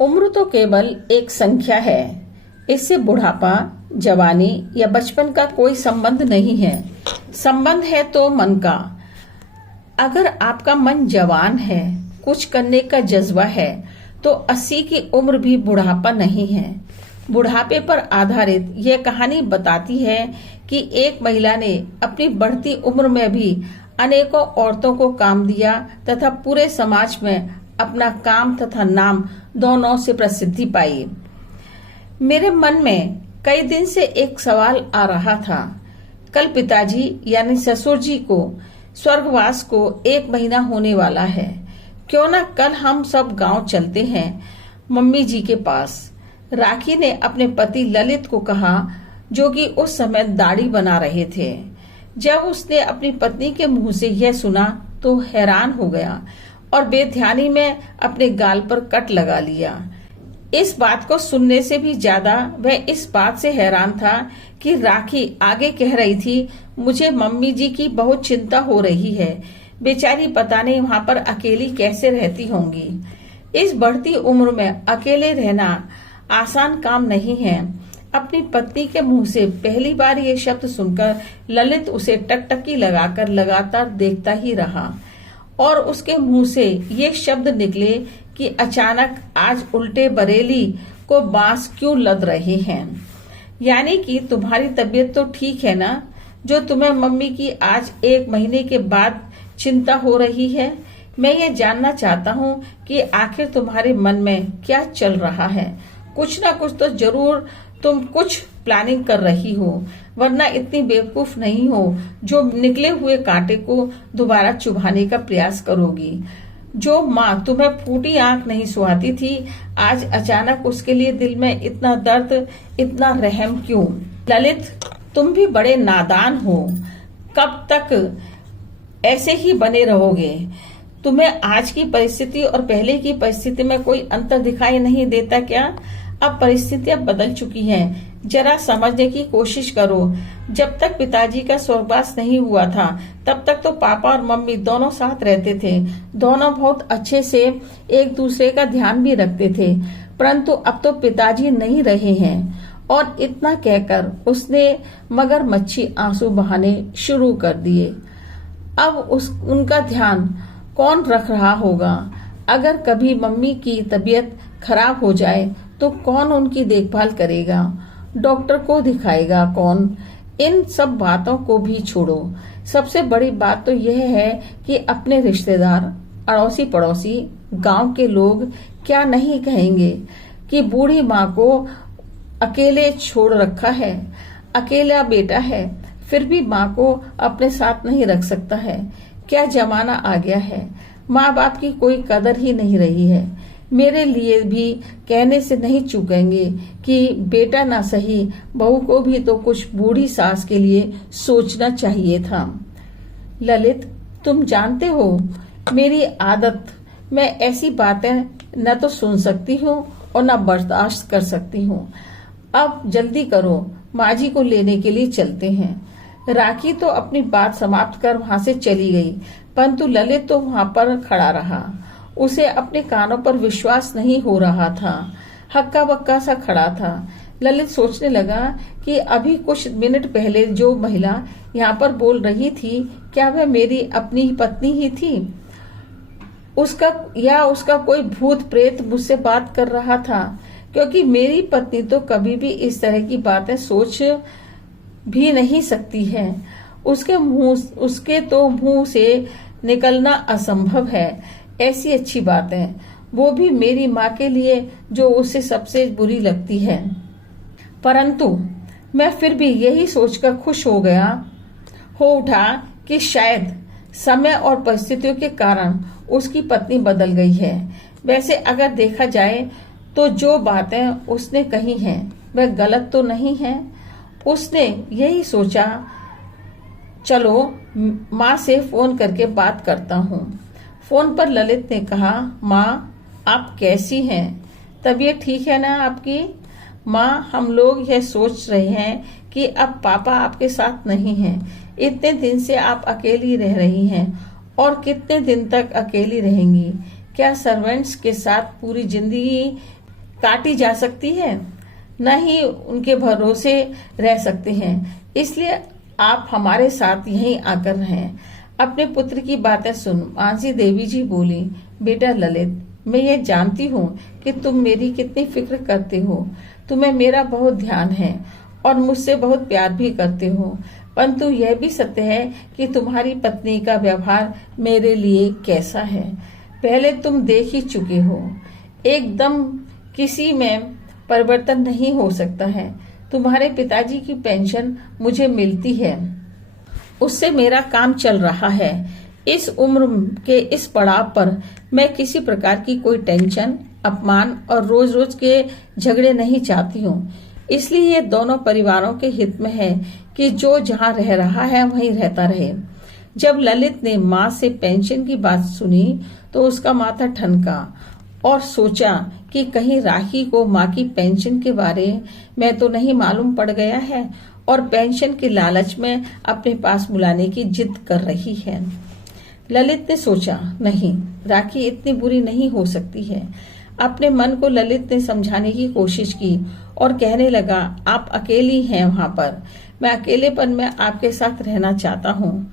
उम्र तो केवल एक संख्या है। इससे बुढ़ापा, जवानी या बचपन का कोई संबंध नहीं है। संबंध है तो मन का। अगर आपका मन जवान है, कुछ करने का जज्बा है, तो 80 की उम्र भी बुढ़ापा नहीं है। बुढ़ापे पर आधारित यह कहानी बताती है कि एक महिला ने अपनी बढ़ती उम्र में भी अनेकों औरतों को काम दिया तथा पूरे समाज में अपना काम तथा नाम दोनों से प्रसिद्धि पाई। मेरे मन में कई दिन से एक सवाल आ रहा था। कल पिताजी यानी ससुर जी को स्वर्गवास को 1 महीना होने वाला है। क्यों ना कल हम सब गांव चलते हैं मम्मी जी के पास। राखी ने अपने पति ललित को कहा, जो कि उस समय दाढ़ी बना रहे थे। जब उसने अपनी पत्नी के मुंह से यह सुना तो हैरान हो गया और बेध्यानी में अपने गाल पर कट लगा लिया। इस बात को सुनने से भी ज्यादा वह इस बात से हैरान था कि राखी आगे कह रही थी, मुझे मम्मी जी की बहुत चिंता हो रही है। बेचारी पता नहीं वहां पर अकेली कैसे रहती होंगी। इस बढ़ती उम्र में अकेले रहना आसान काम नहीं है। अपनी पत्नी के मुंह से पहली बार ये शब्द सुनकर ललित उसे टकटकी लगाकर लगातार देखता ही रहा और उसके मुंह से ये शब्द निकले कि अचानक आज उल्टे बरेली को बांस क्यों लद रहे हैं। यानी कि तुम्हारी तबीयत तो ठीक है ना, जो तुम्हें मम्मी की आज 1 महीने के बाद चिंता हो रही है। मैं ये जानना चाहता हूँ कि आखिर तुम्हारे मन में क्या चल रहा है। कुछ ना कुछ तो जरूर तुम कुछ प्लानिंग कर रही हो, वरना इतनी बेवकूफ नहीं हो जो निकले हुए कांटे को दोबारा चुभाने का प्रयास करोगी। जो माँ तुम्हें फूटी आंख नहीं सुहाती थी, आज अचानक उसके लिए दिल में इतना दर्द, इतना रहम क्यों? ललित, तुम भी बड़े नादान हो। कब तक ऐसे ही बने रहोगे? तुम्हें आज की परिस्थिति और पहले की परिस्थिति में कोई अंतर दिखाई नहीं देता क्या? अब परिस्थितियां बदल चुकी हैं। जरा समझने की कोशिश करो। जब तक पिताजी का स्वर्गवास नहीं हुआ था, तब तक तो पापा और मम्मी दोनों साथ रहते थे। दोनों बहुत अच्छे से एक दूसरे का ध्यान भी रखते थे। परंतु अब तो पिताजी नहीं रहे हैं। और इतना कहकर उसने मगरमच्छी आंसू बहाने शुरू कर दिए। अब उनका ध्यान कौन रख रहा होगा? अगर कभी मम्मी की तबीयत खराब हो जाए तो कौन उनकी देखभाल करेगा? डॉक्टर को दिखाएगा कौन? इन सब बातों को भी छोड़ो। सबसे बड़ी बात तो यह है कि अपने रिश्तेदार, अड़ोसी पड़ोसी, गांव के लोग क्या नहीं कहेंगे कि बूढ़ी माँ को अकेले छोड़ रखा है। अकेला बेटा है, फिर भी माँ को अपने साथ नहीं रख सकता है। क्या जमाना आ गया है। माँ बाप की कोई कदर ही नहीं रही है। मेरे लिए भी कहने से नहीं चूकेंगे कि बेटा ना सही, बहू को भी तो कुछ बूढ़ी सास के लिए सोचना चाहिए था। ललित, तुम जानते हो मेरी आदत, मैं ऐसी बातें न तो सुन सकती हूँ और न बर्दाश्त कर सकती हूँ। अब जल्दी करो, माँ जी को लेने के लिए चलते हैं। राखी तो अपनी बात समाप्त कर वहां से चली गई, परंतु ललित तो वहां पर खड़ा रहा। उसे अपने कानों पर विश्वास नहीं हो रहा था। हक्का बक्का सा खड़ा था। ललित सोचने लगा कि अभी कुछ मिनट पहले जो महिला यहाँ पर बोल रही थी, क्या वह मेरी अपनी पत्नी ही थी? उसका कोई भूत प्रेत मुझसे बात कर रहा था? क्योंकि मेरी पत्नी तो कभी भी इस तरह की बातें सोच भी नहीं सकती है। उसके तो मुंह से निकलना असंभव है ऐसी अच्छी बातें, वो भी मेरी माँ के लिए जो उसे सबसे बुरी लगती है। परंतु मैं फिर भी यही सोचकर खुश हो उठा कि शायद समय और परिस्थितियों के कारण उसकी पत्नी बदल गई है। वैसे अगर देखा जाए तो जो बातें उसने कही हैं वह गलत तो नहीं है। उसने यही सोचा, चलो माँ से फोन करके बात करता हूँ। फोन पर ललित ने कहा, माँ आप कैसी हैं? तबीयत ठीक है ना आपकी? माँ, हम लोग यह सोच रहे हैं कि अब पापा आपके साथ नहीं हैं। इतने दिन से आप अकेली रह रही हैं और कितने दिन तक अकेली रहेंगी? क्या सर्वेंट्स के साथ पूरी जिंदगी काटी जा सकती है, न ही उनके भरोसे रह सकते हैं। इसलिए आप हमारे साथ यहीं आकर रहें। अपने पुत्र की बातें सुन मानसी देवी जी बोली, बेटा ललित, मैं ये जानती हूँ कि तुम मेरी कितनी फिक्र करते हो। तुम्हें मेरा बहुत ध्यान है और मुझसे बहुत प्यार भी करते हो, परंतु यह भी सत्य है कि तुम्हारी पत्नी का व्यवहार मेरे लिए कैसा है, पहले तुम देख ही चुके हो। एकदम किसी में परिवर्तन नहीं हो सकता है। तुम्हारे पिताजी की पेंशन मुझे मिलती है, उससे मेरा काम चल रहा है। इस उम्र के इस पड़ाव पर मैं किसी प्रकार की कोई टेंशन, अपमान और रोज रोज के झगड़े नहीं चाहती हूँ। इसलिए ये दोनों परिवारों के हित में है कि जो जहाँ रह रहा है वहीं रहता रहे। जब ललित ने माँ से पेंशन की बात सुनी तो उसका माथा ठनका और सोचा कि कहीं राखी को माँ की पेंशन के बारे में तो नहीं मालूम पड़ गया है और पेंशन के लालच में अपने पास बुलाने की जिद कर रही है। ललित ने सोचा, नहीं, राखी इतनी बुरी नहीं हो सकती है। अपने मन को ललित ने समझाने की कोशिश की और कहने लगा, आप अकेली हैं वहां पर, मैं अकेलेपन में आपके साथ रहना चाहता हूँ।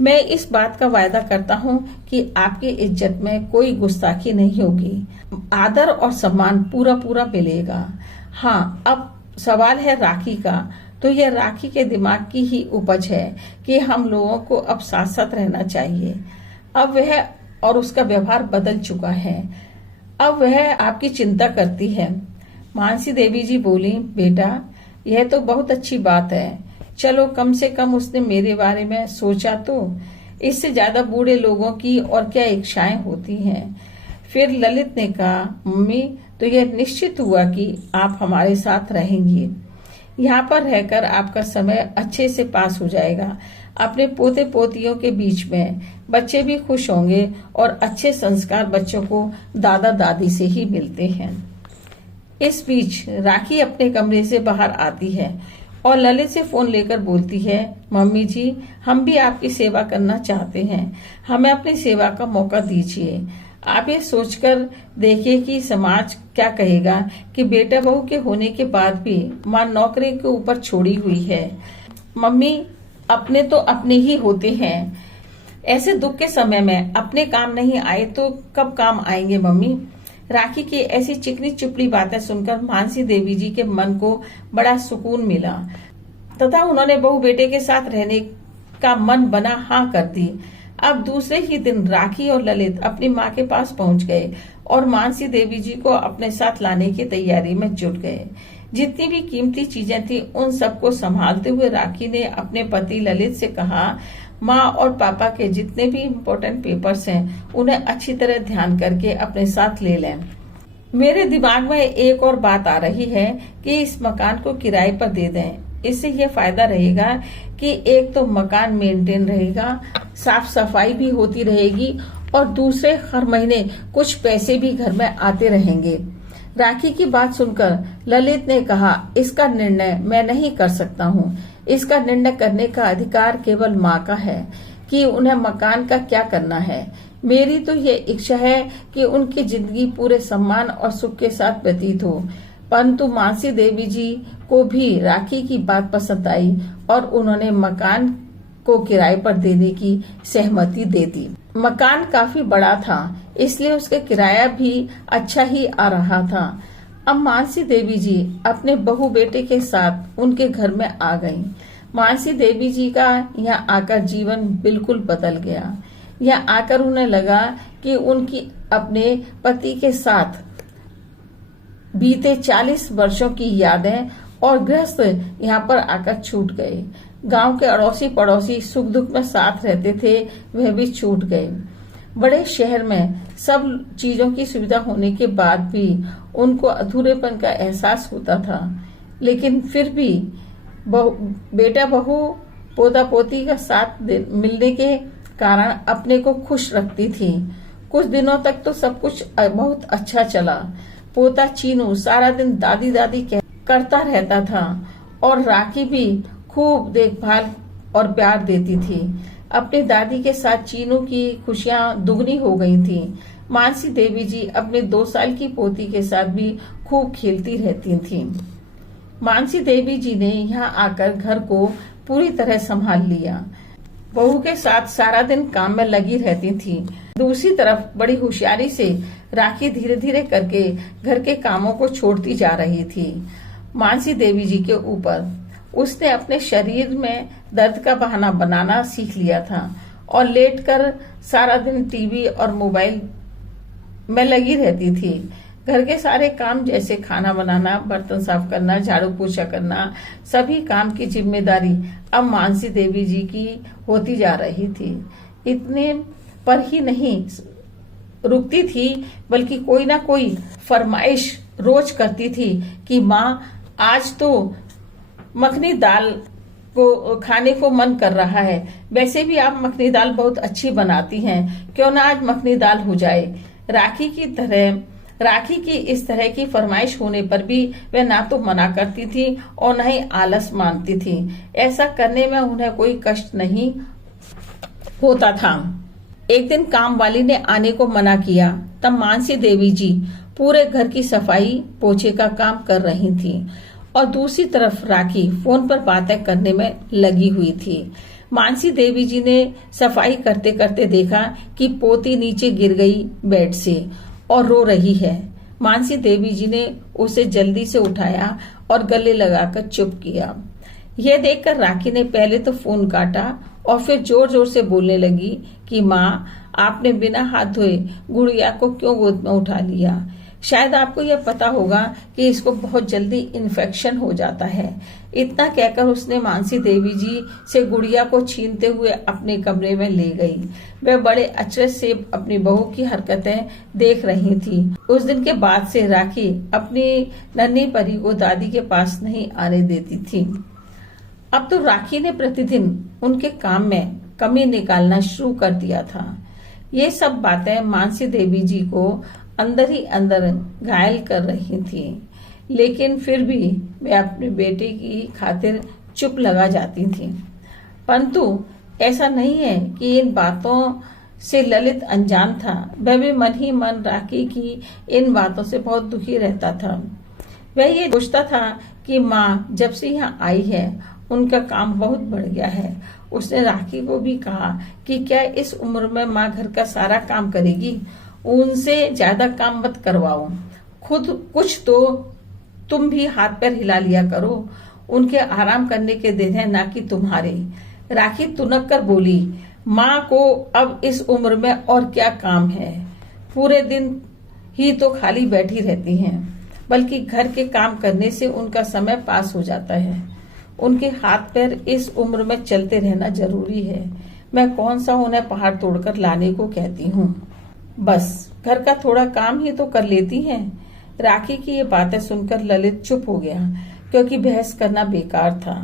मैं इस बात का वायदा करता हूँ कि आपकी इज्जत में कोई गुस्ताखी नहीं होगी, आदर और सम्मान पूरा पूरा मिलेगा। हाँ, अब सवाल है राखी का, तो यह राखी के दिमाग की ही उपज है कि हम लोगों को अब साथ साथ रहना चाहिए। अब वह और उसका व्यवहार बदल चुका है, अब वह आपकी चिंता करती है। मानसी देवी जी बोली, बेटा यह तो बहुत अच्छी बात है, चलो कम से कम उसने मेरे बारे में सोचा तो। इससे ज्यादा बूढ़े लोगों की और क्या इच्छाएं होती हैं। फिर ललित ने कहा, मम्मी तो यह निश्चित हुआ कि आप हमारे साथ रहेंगी। यहाँ पर रहकर आपका समय अच्छे से पास हो जाएगा। अपने पोते पोतियों के बीच में बच्चे भी खुश होंगे और अच्छे संस्कार बच्चों को दादा दादी से ही मिलते हैं। इस बीच राखी अपने कमरे से बाहर आती है और ललित से फोन लेकर बोलती है, मम्मी जी, हम भी आपकी सेवा करना चाहते हैं, हमें अपनी सेवा का मौका दीजिए। आप ये सोचकर देखिए कि समाज क्या कहेगा कि बेटा बहू के होने के बाद भी माँ नौकरी के ऊपर छोड़ी हुई है। मम्मी, अपने तो अपने ही होते हैं, ऐसे दुख के समय में अपने काम नहीं आए तो कब काम आएंगे मम्मी। राखी की ऐसी चिकनी चुपड़ी बातें सुनकर मानसी देवी जी के मन को बड़ा सुकून मिला तथा उन्होंने बहू बेटे के साथ रहने का मन बना हाँ कर दी। अब दूसरे ही दिन राखी और ललित अपनी माँ के पास पहुंच गए और मानसी देवी जी को अपने साथ लाने की तैयारी में जुट गए। जितनी भी कीमती चीजें थी उन सबको संभालते हुए राखी ने अपने पति ललित से कहा, माँ और पापा के जितने भी इम्पोर्टेंट पेपर्स हैं उन्हें अच्छी तरह ध्यान करके अपने साथ ले लें। मेरे दिमाग में एक और बात आ रही है कि इस मकान को किराए पर दे दें। इससे ये फायदा रहेगा कि एक तो मकान मेंटेन रहेगा, साफ सफाई भी होती रहेगी और दूसरे हर महीने कुछ पैसे भी घर में आते रहेंगे। राखी की बात सुनकर ललित ने कहा, इसका निर्णय मैं नहीं कर सकता हूँ। इसका निर्णय करने का अधिकार केवल माँ का है कि उन्हें मकान का क्या करना है। मेरी तो ये इच्छा है कि उनकी जिंदगी पूरे सम्मान और सुख के साथ व्यतीत हो। परंतु मानसी देवी जी को भी राखी की बात पसंद आई और उन्होंने मकान को किराए पर देने की सहमति दे दी। मकान काफी बड़ा था, इसलिए उसका किराया भी अच्छा ही आ रहा था। अब मानसी देवी जी अपने बहू बेटे के साथ उनके घर में आ गईं। मानसी देवी जी का यहाँ आकर जीवन बिल्कुल बदल गया। यहाँ आकर उन्हें लगा कि उनकी अपने पति के साथ बीते 40 वर्षों की यादें और गृहस्थ यहाँ पर आकर छूट गए। गांव के अड़ोसी पड़ोसी सुख दुख में साथ रहते थे, वह भी छूट गए। बड़े शहर में सब चीजों की सुविधा होने के बाद भी उनको अधूरेपन का एहसास होता था, लेकिन फिर भी बेटा बहू पोता पोती का साथ मिलने के कारण अपने को खुश रखती थी। कुछ दिनों तक तो सब कुछ बहुत अच्छा चला। पोता चीनू सारा दिन दादी दादी करता रहता था और राखी भी खूब देखभाल और प्यार देती थी। अपनी दादी के साथ चीनू की खुशियां दुगनी हो गई थी। मानसी देवी जी अपने 2 साल की पोती के साथ भी खूब खेलती रहती थीं। मानसी देवी जी ने यहाँ आकर घर को पूरी तरह संभाल लिया। बहू के साथ सारा दिन काम में लगी रहती थी। दूसरी तरफ बड़ी होशियारी से राखी धीरे धीरे करके घर के कामों को छोड़ती जा रही थी। मानसी देवी जी के ऊपर उसने अपने शरीर में दर्द का बहाना बनाना सीख लिया था और लेटकर सारा दिन टीवी और मोबाइल में लगी रहती थी। घर के सारे काम जैसे खाना बनाना, बर्तन साफ करना, झाड़ू पोछा करना, सभी काम की जिम्मेदारी अब मानसी देवी जी की होती जा रही थी। इतने पर ही नहीं रुकती थी, बल्कि कोई ना कोई फरमाइश रोज करती थी कि माँ आज तो मखनी दाल को खाने को मन कर रहा है। वैसे भी आप मखनी दाल बहुत अच्छी बनाती हैं, क्यों ना आज मखनी दाल हो जाए। राखी की इस तरह की फरमाइश होने पर भी वह ना तो मना करती थी और न ही आलस मानती थी। ऐसा करने में उन्हें कोई कष्ट नहीं होता था। एक दिन काम वाली ने आने को मना किया, तब मानसी देवी जी पूरे घर की सफाई पोछे का काम कर रही थी और दूसरी तरफ राखी फोन पर बातें करने में लगी हुई थी। मानसी देवी जी ने सफाई करते करते देखा कि पोती नीचे गिर गई बेड से और रो रही है। मानसी देवी जी ने उसे जल्दी से उठाया और गले लगाकर चुप किया। यह देखकर राखी ने पहले तो फोन काटा और फिर जोर जोर से बोलने लगी कि माँ, आपने बिना हाथ धोए गुड़िया को क्यों गोद में उठा लिया? शायद आपको यह पता होगा कि इसको बहुत जल्दी इन्फेक्शन हो जाता है। इतना कहकर उसने मानसी देवी जी से गुड़िया को छीनते हुए अपने कमरे में ले गई। वह बड़े अचरज से अपनी बहू की हरकतें देख रही थी। उस दिन के बाद से राखी अपनी नन्ही परी को दादी के पास नहीं आने देती थी। अब तो राखी ने प्रतिदिन उनके काम में कमी निकालना शुरू कर दिया था। ये सब बातें मानसी देवी जी को अंदर ही अंदर घायल कर रही थी, लेकिन फिर भी वे अपने बेटे की खातिर चुप लगा जाती थी। परंतु ऐसा नहीं है कि इन बातों से ललित अनजान था। वह भी मन ही मन राखी की इन बातों से बहुत दुखी रहता था। वह ये सोचता था कि माँ जब से यहाँ आई है उनका काम बहुत बढ़ गया है। उसने राखी को भी कहा कि क्या इस उम्र में माँ घर का सारा काम करेगी? उनसे ज्यादा काम मत करवाओ, खुद कुछ तो तुम भी हाथ पैर हिला लिया करो। उनके आराम करने के दिन है, ना कि तुम्हारे। राखी तुनक कर बोली, माँ को अब इस उम्र में और क्या काम है? पूरे दिन ही तो खाली बैठी रहती हैं, बल्कि घर के काम करने से उनका समय पास हो जाता है। उनके हाथ पैर इस उम्र में चलते रहना जरूरी है। मैं कौन सा उन्हें पहाड़ तोड़कर लाने को कहती हूँ, बस घर का थोड़ा काम ही तो कर लेती हैं। राखी की ये बातें सुनकर ललित चुप हो गया, क्योंकि बहस करना बेकार था।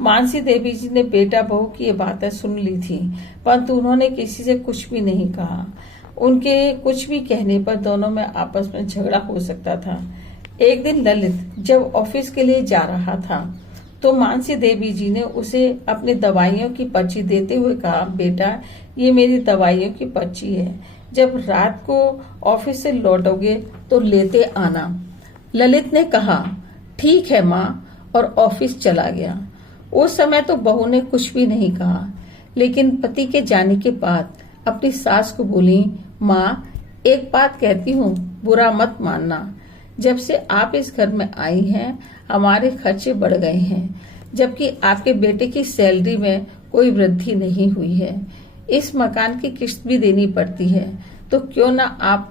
मानसी देवी जी ने बेटा बहू की ये बातें सुन ली थी, परंतु उन्होंने किसी से कुछ भी नहीं कहा। उनके कुछ भी कहने पर दोनों में आपस में झगड़ा हो सकता था। एक दिन ललित जब ऑफिस के लिए जा रहा था, तो मानसी देवी जी ने उसे अपनी दवाइयों की पर्ची देते हुए कहा, बेटा ये मेरी दवाइयों की पर्ची है, जब रात को ऑफिस से लौटोगे तो लेते आना। ललित ने कहा, ठीक है माँ, और ऑफिस चला गया। उस समय तो बहू ने कुछ भी नहीं कहा, लेकिन पति के जाने के बाद अपनी सास को बोली, माँ एक बात कहती हूँ, बुरा मत मानना। जब से आप इस घर में आई हैं, हमारे खर्चे बढ़ गए हैं, जबकि आपके बेटे की सैलरी में कोई वृद्धि नहीं हुई है। इस मकान की किस्त भी देनी पड़ती है, तो क्यों ना आप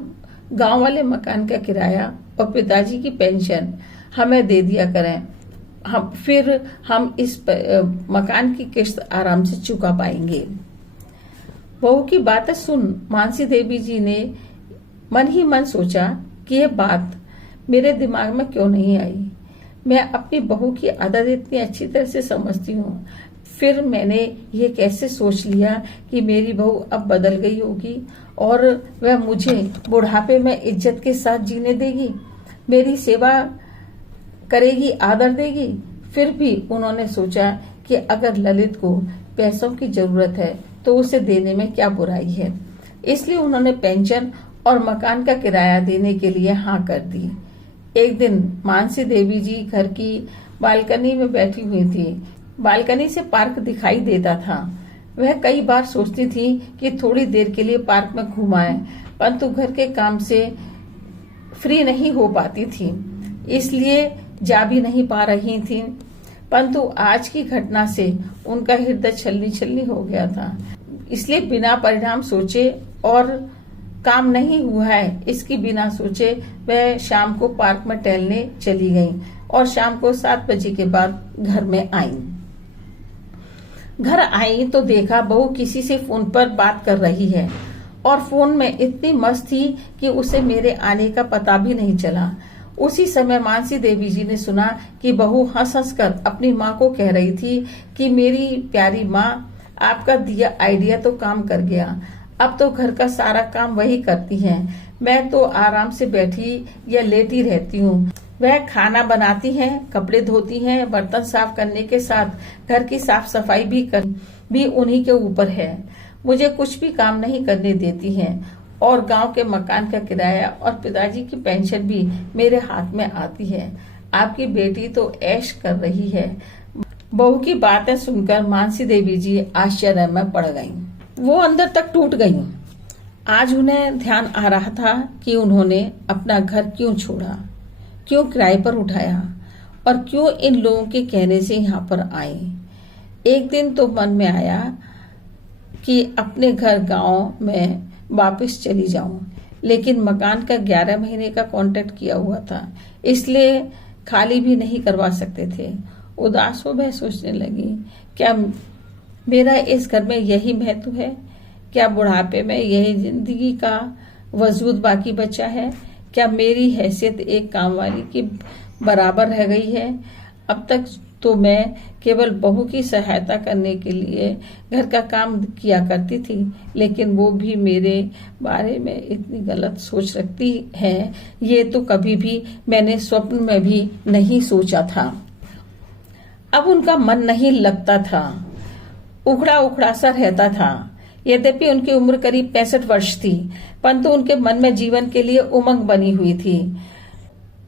गांव वाले मकान का किराया और पिताजी की पेंशन हमें दे दिया करें। फिर हम इस मकान की किस्त आराम से चुका पाएंगे। बहू की बातें सुन मानसी देवी जी ने मन ही मन सोचा कि यह बात मेरे दिमाग में क्यों नहीं आई। मैं अपनी बहू की आदत इतनी अच्छी तरह से समझती हूँ, फिर मैंने ये कैसे सोच लिया कि मेरी बहू अब बदल गई होगी और वह मुझे बुढ़ापे में इज्जत के साथ जीने देगी, मेरी सेवा करेगी, आदर देगी। फिर भी उन्होंने सोचा कि अगर ललित को पैसों की जरूरत है तो उसे देने में क्या बुराई है। इसलिए उन्होंने पेंशन और मकान का किराया देने के लिए हाँ कर दी। एक दिन मानसी देवी जी घर की बालकनी में बैठी हुई थी। बालकनी से पार्क दिखाई देता था। वह कई बार सोचती थी कि थोड़ी देर के लिए पार्क में घूम आए, परंतु घर के काम से फ्री नहीं हो पाती थी, इसलिए जा भी नहीं पा रही थी। परंतु आज की घटना से उनका हृदय छलनी छलनी हो गया था, इसलिए बिना परिणाम सोचे और काम नहीं हुआ है इसकी बिना सोचे वह शाम को पार्क में टहलने चली गई और शाम को 7 बजे के बाद घर में आई। घर आई तो देखा बहू किसी से फोन पर बात कर रही है और फोन में इतनी मस्त थी कि उसे मेरे आने का पता भी नहीं चला। उसी समय मानसी देवी जी ने सुना कि बहू हंस हंस कर अपनी माँ को कह रही थी कि मेरी प्यारी माँ, आपका दिया आइडिया तो काम कर गया। अब तो घर का सारा काम वही करती हैं। मैं तो आराम से बैठी या लेटी रहती हूँ। वह खाना बनाती हैं, कपड़े धोती हैं, बर्तन साफ करने के साथ घर की साफ सफाई भी उन्हीं के ऊपर है। मुझे कुछ भी काम नहीं करने देती हैं और गांव के मकान का किराया और पिताजी की पेंशन भी मेरे हाथ में आती है। आपकी बेटी तो ऐश कर रही है। बहू की बातें सुनकर मानसी देवी जी आश्चर्य में पड़ गईं। वो अंदर तक टूट गईं। आज उन्हें ध्यान आ रहा था कि उन्होंने अपना घर क्यों छोड़ा, क्यों किराए पर उठाया और क्यों इन लोगों के कहने से यहाँ पर आए। एक दिन तो मन में आया कि अपने घर गांव में वापस चली जाऊं, लेकिन मकान का 11 महीने का कॉन्ट्रैक्ट किया हुआ था, इसलिए खाली भी नहीं करवा सकते थे। उदास हो वह सोचने लगी, क्या मेरा इस घर में यही महत्व है? क्या बुढ़ापे में यही जिंदगी का वजूद बाकी बचा है? क्या मेरी हैसियत एक काम वाली की बराबर रह गई है? अब तक तो मैं केवल बहू की सहायता करने के लिए घर का काम किया करती थी, लेकिन वो भी मेरे बारे में इतनी गलत सोच रखती है, ये तो कभी भी मैंने स्वप्न में भी नहीं सोचा था। अब उनका मन नहीं लगता था, उखड़ा उखड़ा सा रहता था। यद्यपि उनकी उम्र करीब 65 वर्ष थी, परंतु उनके मन में जीवन के लिए उमंग बनी हुई थी।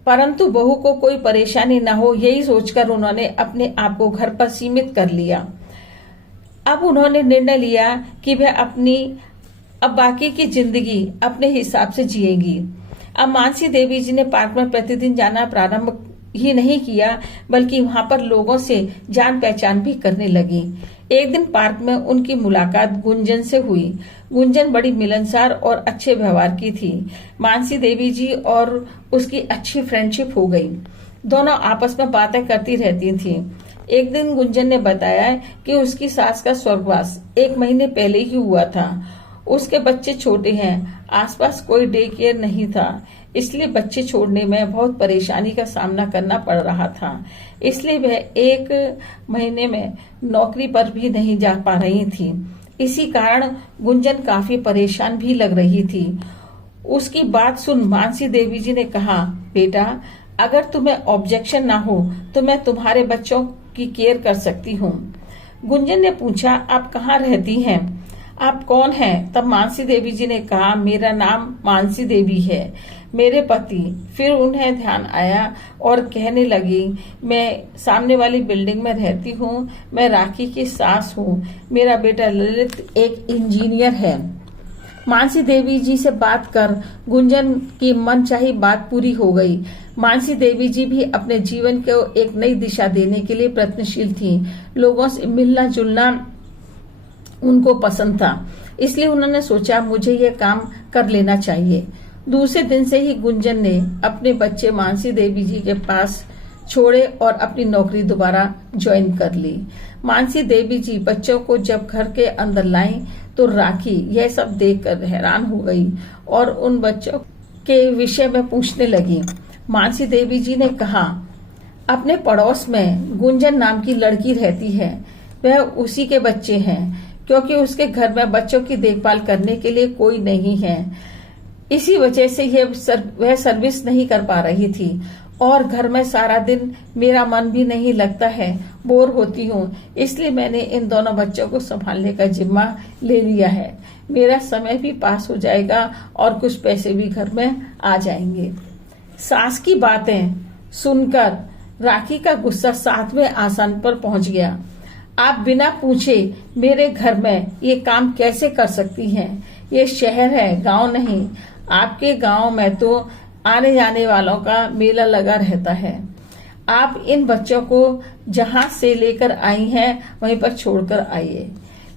परंतु बहू को कोई परेशानी न हो, यही सोचकर उन्होंने अपने आप को घर पर सीमित कर लिया। अब उन्होंने निर्णय लिया कि वह अब बाकी की जिंदगी अपने हिसाब से जिएंगी। अब मानसी देवी जी ने पार्क में प्रतिदिन जाना प्रारंभ ही नहीं किया, बल्कि वहां पर लोगों से जान पहचान भी करने लगी। एक दिन पार्क में उनकी मुलाकात गुंजन से हुई। गुंजन बड़ी मिलनसार और अच्छे व्यवहार की थी। मानसी देवी जी और उसकी अच्छी फ्रेंडशिप हो गई। दोनों आपस में बातें करती रहती थीं। एक दिन गुंजन ने बताया कि उसकी सास का स्वर्गवास 1 महीने पहले ही हुआ था। उसके बच्चे छोटे हैं, आसपास कोई डे केयर नहीं था, इसलिए बच्चे छोड़ने में बहुत परेशानी का सामना करना पड़ रहा था। इसलिए वह 1 महीने में नौकरी पर भी नहीं जा पा रही थी। इसी कारण गुंजन काफी परेशान भी लग रही थी। उसकी बात सुन मानसी देवी जी ने कहा, बेटा, अगर तुम्हें ऑब्जेक्शन ना हो तो मैं तुम्हारे बच्चों की केयर कर सकती हूँ। गुंजन ने पूछा, आप कहाँ रहती हैं? आप कौन हैं? तब मानसी देवी जी ने कहा, मेरा नाम मानसी देवी है, मेरे पति। फिर उन्हें ध्यान आया और कहने लगी, मैं सामने वाली बिल्डिंग में रहती हूँ, मैं राखी की सास हूँ, मेरा बेटा ललित एक इंजीनियर है। मानसी देवी जी से बात कर गुंजन की मनचाही बात पूरी हो गई। मानसी देवी जी भी अपने जीवन को एक नई दिशा देने के लिए प्रयत्नशील थी। लोगों से मिलना जुलना उनको पसंद था, इसलिए उन्होंने सोचा मुझे ये काम कर लेना चाहिए। दूसरे दिन से ही गुंजन ने अपने बच्चे मानसी देवी जी के पास छोड़े और अपनी नौकरी दोबारा ज्वाइन कर ली। मानसी देवी जी बच्चों को जब घर के अंदर लाई तो राखी यह सब देखकर हैरान हो गई और उन बच्चों के विषय में पूछने लगी। मानसी देवी जी ने कहा, अपने पड़ोस में गुंजन नाम की लड़की रहती है, वह उसी के बच्चे हैं, क्योंकि उसके घर में बच्चों की देखभाल करने के लिए कोई नहीं है। इसी वजह से वह सर्विस नहीं कर पा रही थी और घर में सारा दिन मेरा मन भी नहीं लगता है, बोर होती हूँ। इसलिए मैंने इन दोनों बच्चों को संभालने का जिम्मा ले लिया है। मेरा समय भी पास हो जाएगा और कुछ पैसे भी घर में आ जाएंगे। सास की बातें सुनकर राखी का गुस्सा 7वें आसन पर पहुंच गया। आप बिना पूछे मेरे घर में ये काम कैसे कर सकती हैं? ये शहर है, गांव नहीं। आपके गांव में तो आने जाने वालों का मेला लगा रहता है। आप इन बच्चों को जहां से लेकर आई हैं वहीं पर छोड़कर आइए।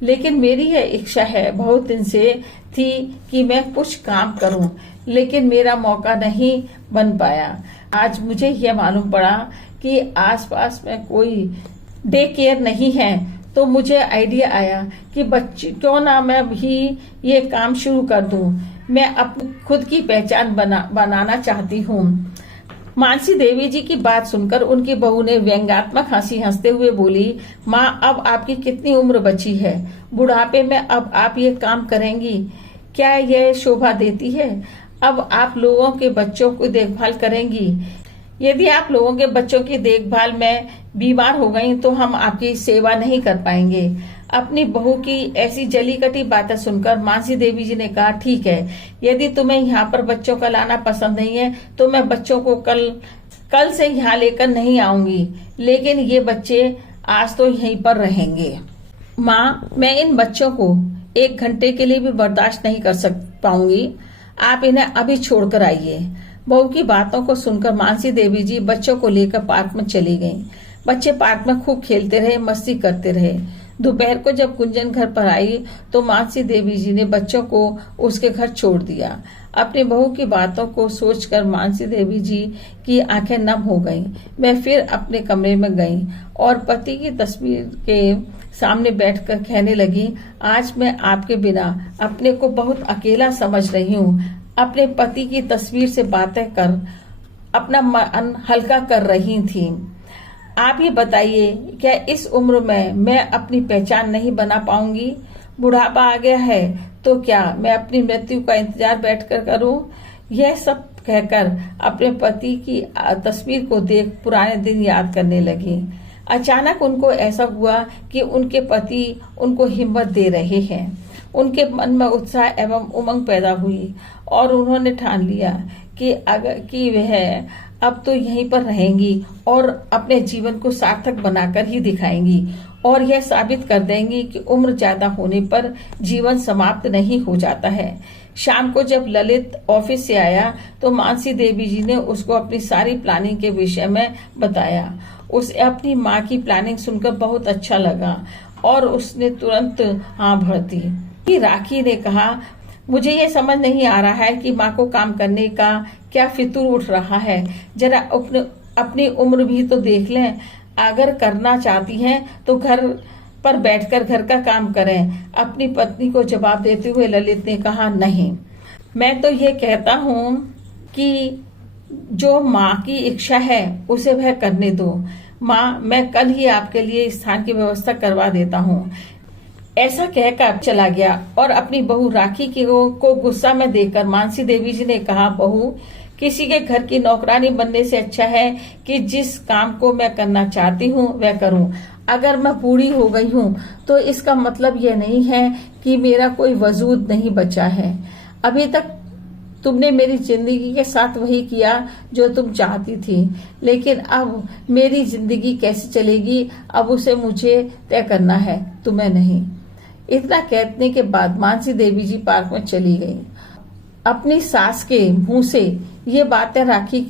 लेकिन मेरी यह इच्छा है, बहुत दिन से थी कि मैं कुछ काम करूं, लेकिन मेरा मौका नहीं बन पाया। आज मुझे यह मालूम पड़ा कि आसपास में कोई डे केयर नहीं है, तो मुझे आइडिया आया कि बच्चे क्यों ना मैं भी ये काम शुरू कर दूं। मैं अपनी खुद की पहचान बनाना चाहती हूँ। मानसी देवी जी की बात सुनकर उनकी बहू ने व्यंग्यात्मक हंसी हंसते हुए बोली, माँ अब आपकी कितनी उम्र बची है? बुढ़ापे में अब आप ये काम करेंगी? क्या यह शोभा देती है? अब आप लोगों के बच्चों की देखभाल करेंगी। यदि आप लोगों के बच्चों की देखभाल में बीमार हो गई तो हम आपकी सेवा नहीं कर पाएंगे। अपनी बहू की ऐसी जली कटी बातें सुनकर मानसी देवी जी ने कहा, ठीक है, यदि तुम्हें यहाँ पर बच्चों का लाना पसंद नहीं है तो मैं बच्चों को कल से यहाँ लेकर नहीं आऊंगी, लेकिन ये बच्चे आज तो यहीं पर रहेंगे। माँ, मैं इन बच्चों को 1 घंटे के लिए भी बर्दाश्त नहीं कर पाऊंगी। आप इन्हें अभी छोड़कर आइए। बहू की बातों को सुनकर मानसी देवी जी बच्चों को लेकर पार्क में चली गईं। बच्चे पार्क में खूब खेलते रहे, मस्ती करते रहे। दोपहर को जब गुंजन घर पर आई तो मानसी देवी जी ने बच्चों को उसके घर छोड़ दिया। अपनी बहू की बातों को सोचकर मानसी देवी जी की आंखें नम हो गईं। मैं फिर अपने कमरे में गई और पति की तस्वीर के सामने बैठकर कहने लगी, आज मैं आपके बिना अपने को बहुत अकेला समझ रही हूँ। अपने पति की तस्वीर से बातें कर अपना मन हल्का कर रही थी। आप ये बताइए, क्या इस उम्र में मैं अपनी पहचान नहीं बना पाऊंगी? बुढ़ापा आ गया है तो क्या मैं अपनी मृत्यु का इंतजार बैठकर करूं? यह सब कहकर अपने पति की तस्वीर को देख पुराने दिन याद करने लगी। अचानक उनको ऐसा हुआ कि उनके पति उनको हिम्मत दे रहे हैं। उनके मन में उत्साह एवं उमंग पैदा हुई और उन्होंने ठान लिया कि वह अब तो यहीं पर रहेंगी और अपने जीवन को सार्थक बनाकर ही दिखाएंगी और यह साबित कर देंगी कि उम्र ज्यादा होने पर जीवन समाप्त नहीं हो जाता है। शाम को जब ललित ऑफिस से आया तो मानसी देवी जी ने उसको अपनी सारी प्लानिंग के विषय में बताया। उसे अपनी माँ की प्लानिंग सुनकर बहुत अच्छा लगा और उसने तुरंत हाँ भर दी। राखी ने कहा, मुझे ये समझ नहीं आ रहा है कि माँ को काम करने का क्या फितूर उठ रहा है। जरा अपनी उम्र भी तो देख लें। अगर करना चाहती हैं तो घर पर बैठकर घर का काम करें। अपनी पत्नी को जवाब देते हुए ललित ने कहा, नहीं, मैं तो ये कहता हूँ कि जो माँ की इच्छा है उसे वह करने दो। माँ, मैं कल ही आपके लिए स्थान की व्यवस्था करवा देता हूँ। ऐसा कहकर चला गया और अपनी बहू राखी को गुस्सा में देखकर मानसी देवी जी ने कहा, बहू, किसी के घर की नौकरानी बनने से अच्छा है कि जिस काम को मैं करना चाहती हूँ वह करूँ। अगर मैं बूढ़ी हो गई हूँ तो इसका मतलब यह नहीं है कि मेरा कोई वजूद नहीं बचा है। अभी तक तुमने मेरी जिंदगी के साथ वही किया जो तुम चाहती थी, लेकिन अब मेरी जिंदगी कैसे चलेगी अब उसे मुझे तय करना है, तुम्हें नहीं। इतना कहने के बाद मानसी देवी जी पार्क में चली गई। अपनी सास के मुंह से ये बातें राखी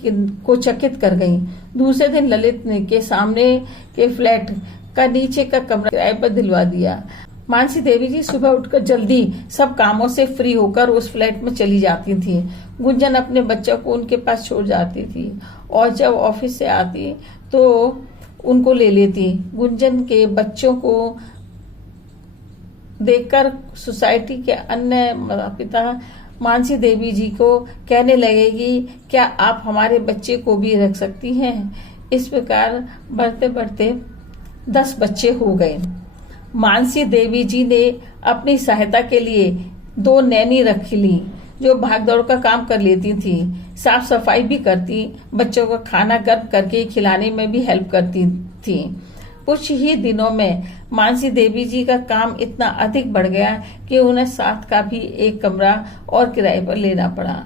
को चकित कर गईं। दूसरे दिन ललित ने के सामने के फ्लैट का नीचे का कमरा किराए पर दिलवा दिया। मानसी देवी जी सुबह उठकर जल्दी सब कामों से फ्री होकर उस फ्लैट में चली जाती थी। गुंजन अपने बच्चों को उनके पास छोड़ जाती थी और जब ऑफिस से आती तो उनको ले लेती। गुंजन के बच्चों को देखकर सोसाइटी के अन्य माता पिता मानसी देवी जी को कहने लगेगी, क्या आप हमारे बच्चे को भी रख सकती हैं? इस प्रकार बढ़ते बढ़ते 10 बच्चे हो गए। मानसी देवी जी ने अपनी सहायता के लिए 2 नैनी रख ली जो भाग दौड़ का काम कर लेती थी, साफ सफाई भी करती, बच्चों को खाना गर्म करके खिलाने में भी हेल्प करती थी। कुछ ही दिनों में मानसी देवी जी का काम इतना अधिक बढ़ गया कि उन्हें साथ का भी एक कमरा और किराए पर लेना पड़ा।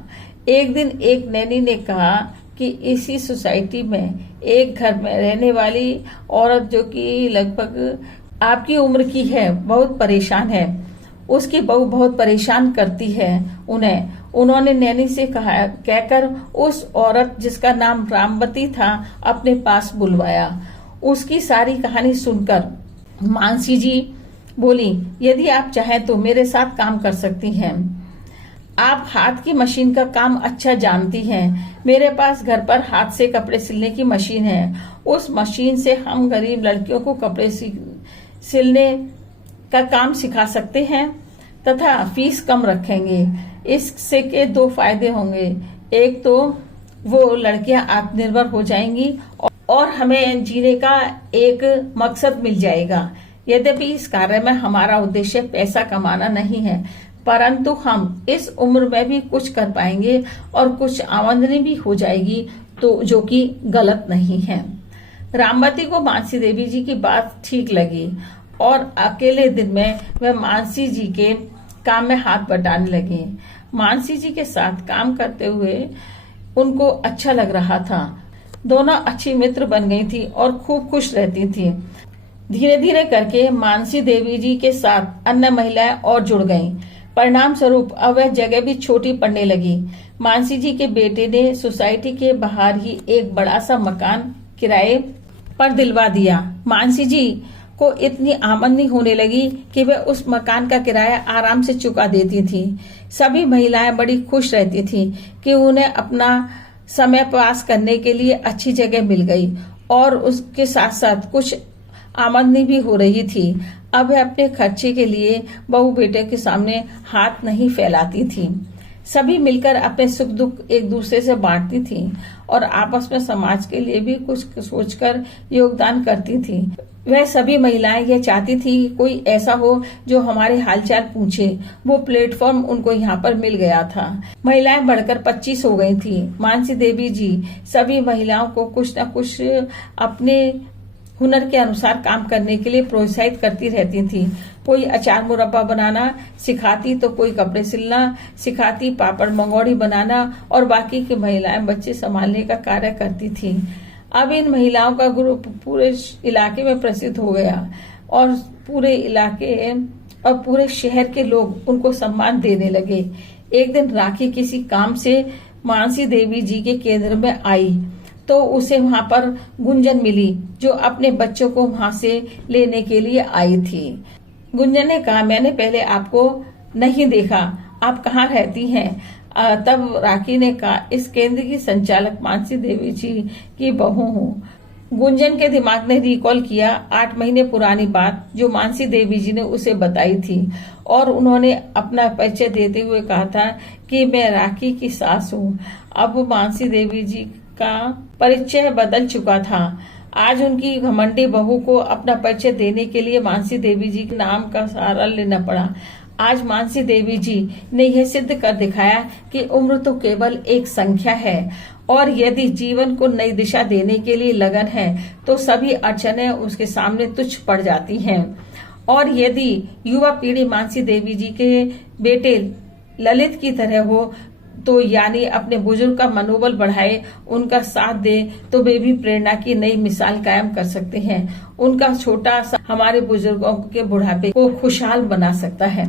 एक दिन एक नैनी ने कहा कि इसी सोसाइटी में एक घर में रहने वाली औरत जो कि लगभग आपकी उम्र की है, बहुत परेशान है। उसकी बहू बहुत परेशान करती है उन्हें। उन्होंने नैनी से कहकर उस औरत जिसका नाम रामवती था अपने पास बुलवाया। उसकी सारी कहानी सुनकर मानसी जी बोली, यदि आप चाहें तो मेरे साथ काम कर सकती हैं। आप हाथ की मशीन का काम अच्छा जानती हैं। मेरे पास घर पर हाथ से कपड़े सिलने की मशीन है। उस मशीन से हम गरीब लड़कियों को कपड़े सिलने का काम सिखा सकते हैं तथा फीस कम रखेंगे। इससे के दो फायदे होंगे। एक तो वो लड़कियां आत्मनिर्भर हो जाएंगी और हमें जीने का एक मकसद मिल जाएगा। यद्यपि इस कार्य में हमारा उद्देश्य पैसा कमाना नहीं है, परंतु हम इस उम्र में भी कुछ कर पाएंगे और कुछ आमदनी भी हो जाएगी, तो जो कि गलत नहीं है। रामवती को मानसी देवी जी की बात ठीक लगी और अकेले दिन में वह मानसी जी के काम में हाथ बटाने लगे। मानसी जी के साथ काम करते हुए उनको अच्छा लग रहा था। दोनों अच्छी मित्र बन गई थी और खूब खुश रहती थी। धीरे धीरे करके मानसी देवी जी के साथ अन्य महिलाएं और जुड़ गईं। परिणाम स्वरूप अब वह जगह भी छोटी पड़ने लगी। मानसी जी के बेटे ने सोसाइटी के बाहर ही एक बड़ा सा मकान किराए पर दिलवा दिया। मानसी जी को इतनी आमदनी होने लगी कि वह उस मकान का किराया आराम से चुका देती थी। सभी महिलाएं बड़ी खुश रहती थी कि उन्हें अपना समय पास करने के लिए अच्छी जगह मिल गई और उसके साथ साथ कुछ आमदनी भी हो रही थी। अब वह अपने खर्चे के लिए बहू बेटे के सामने हाथ नहीं फैलाती थी। सभी मिलकर अपने सुख दुख एक दूसरे से बांटती थी और आपस में समाज के लिए भी कुछ सोचकर योगदान करती थी। वह सभी महिलाएं यह चाहती थी कि कोई ऐसा हो जो हमारे हालचाल पूछे। वो प्लेटफॉर्म उनको यहाँ पर मिल गया था। महिलाएं बढ़कर 25 हो गई थी। मानसी देवी जी सभी महिलाओं को कुछ न कुछ अपने हुनर के अनुसार काम करने के लिए प्रोत्साहित करती रहती थी। कोई अचार मुरब्बा बनाना सिखाती तो कोई कपड़े सिलना सिखाती, पापड़ मंगोड़ी बनाना और बाकी की महिलाएं बच्चे संभालने का कार्य करती थी। अब इन महिलाओं का ग्रुप पूरे इलाके में प्रसिद्ध हो गया और पूरे इलाके और पूरे शहर के लोग उनको सम्मान देने लगे। एक दिन राखी किसी काम से मानसी देवी जी के केंद्र में आई तो उसे वहां पर गुंजन मिली जो अपने बच्चों को वहां से लेने के लिए आई थी। गुंजन ने कहा, मैंने पहले आपको नहीं देखा, आप कहाँ रहती हैं? तब राखी ने कहा, इस केंद्र की संचालक मानसी देवी जी की बहू हूँ। गुंजन के दिमाग ने रिकॉल किया 8 महीने पुरानी बात जो मानसी देवी जी ने उसे बताई थी और उन्होंने अपना परिचय देते हुए कहा था कि मैं राखी की सास हूँ। अब मानसी देवी जी का परिचय बदल चुका था। आज उनकी घमंडी बहू को अपना परिचय देने के लिए मानसी देवी जी के नाम का सहारा लेना पड़ा। आज मानसी देवी जी ने यह सिद्ध कर दिखाया कि उम्र तो केवल एक संख्या है और यदि जीवन को नई दिशा देने के लिए लगन है तो सभी अड़चनें उसके सामने तुच्छ पड़ जाती हैं। और यदि युवा पीढ़ी मानसी देवी जी के बेटे ललित की तरह हो तो यानी अपने बुजुर्ग का मनोबल बढ़ाए, उनका साथ दे तो वे भी प्रेरणा की नई मिसाल कायम कर सकते हैं। उनका छोटा सा हमारे बुजुर्गों के बुढ़ापे को खुशहाल बना सकता है।